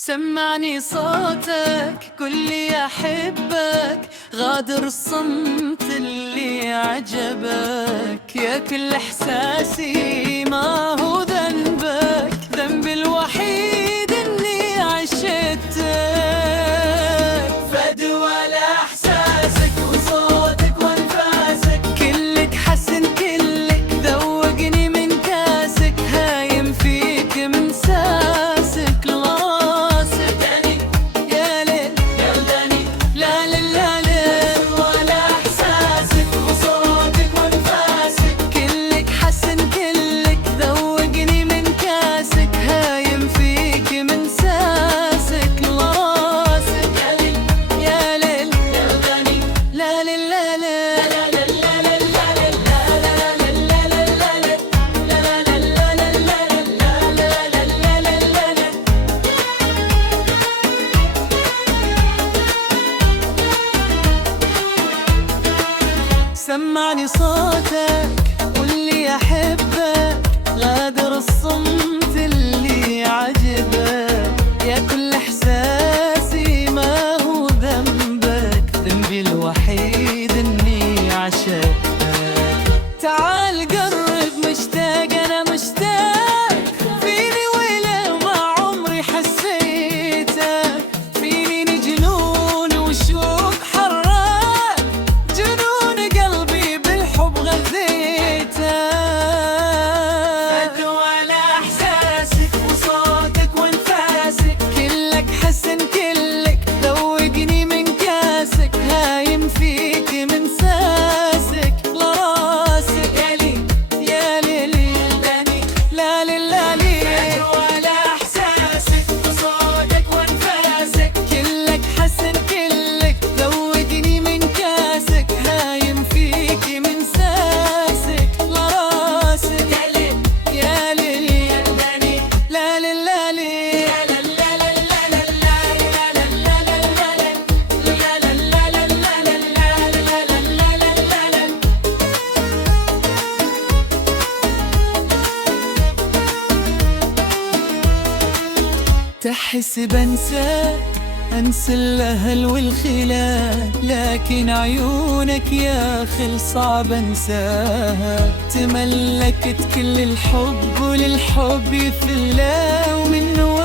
سمعني صوتك قولي أحبك، غادر الصمت اللي عجبك، يا كل إحساسي ما هو ذنبك، ذنبي الوحيد إني عشتك، فدوى لإحساسك وصوتك وأنفاسك، كلك حسن كلك ذوقني من كاسك، هايم فيك من ساسك سمعني صوتك قولي أحبك، غادر الصمت اللي عجبك، يا كل إحساسي ما هو ذنبك، ذنبي الوحيد إني عشقتك، تعال قرب مشتاق أنا مشتاق، فيني ويلة ما عمري حسيتك، فيني جنون وشوق حراك، جنون قلبي بالحب غذيتك، فدوى لإحساسك وصوتك وانفاسك، كلك حسن كلك ذوقني من كاسك، هايم فيك من ساسك لراسك، يا لي يا ليلي لا لا لي، فدوى لإحساسك وصوتك وانفاسك، كلك حسن كلك ذوقني من كاسك، هايم فيك من ساسك لراسك، يا لي يا ليلي لا لا لي تحس بنساك، أنسى الأهل والخلال، لكن عيونك يا خل صعب أنساها، تملكت كل الحب وللحب يثلى ومنه